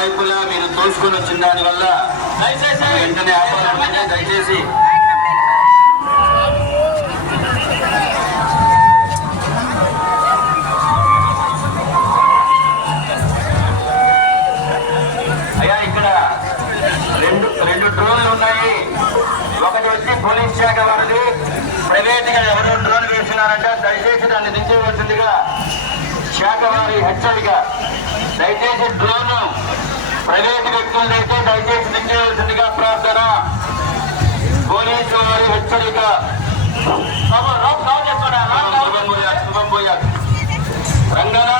వైపులా మీరు తోసుకొని వచ్చిన దాని వల్ల వెంటనే ఆపాలి. దయచేసి అయ్యా ఇక్కడ రెండు డ్రోన్లు ఉన్నాయి. ఒకటి వచ్చి పోలీస్ శాఖ వారిది, ప్రైవేట్ గా ఎవరో డ్రోన్ వేస్తున్నారంటే దయచేసి దాన్ని దించవలసిందిగా శాఖ వారి హెచ్చరిక. దయచేసి డ్రోన్ ప్రైవేట్ వ్యక్తులైతే దయచేసి దించవలసిందిగా ప్రార్థన. పోలీసు వారి హెచ్చరిక. శుభం పోయారు రంగనా